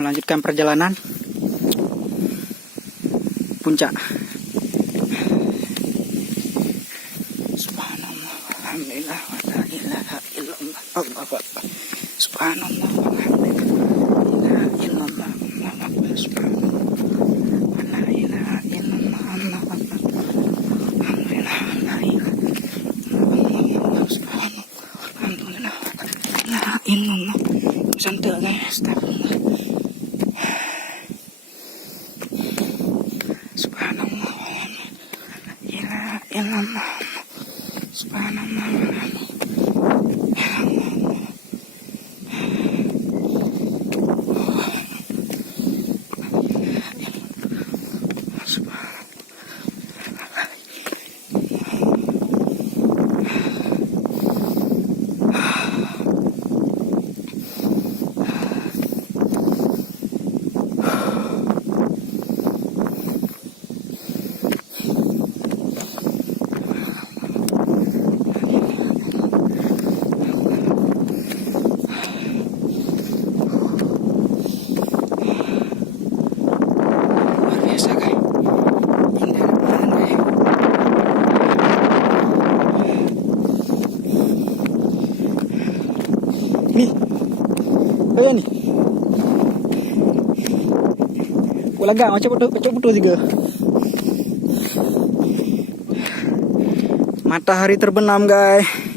Melanjutkan perjalanan puncak. Subhanallah, alhamdulillah, wa la ilaha illallah, Allahu akbar. Subhanallah, alhamdulillah, la ilaha illallah, Allahu akbar. Subhanallah, wa la ilaha illallah, Allahu akbar. Alhamdulillah, la ilaha illallah, subhanallah, alhamdulillah, la ilaha illallah. Santai guys, astagfirullah. Subhanallah, la ilaha illallah. Subhanallah, kaya ni walaga macam putus juga. Matahari terbenam guys.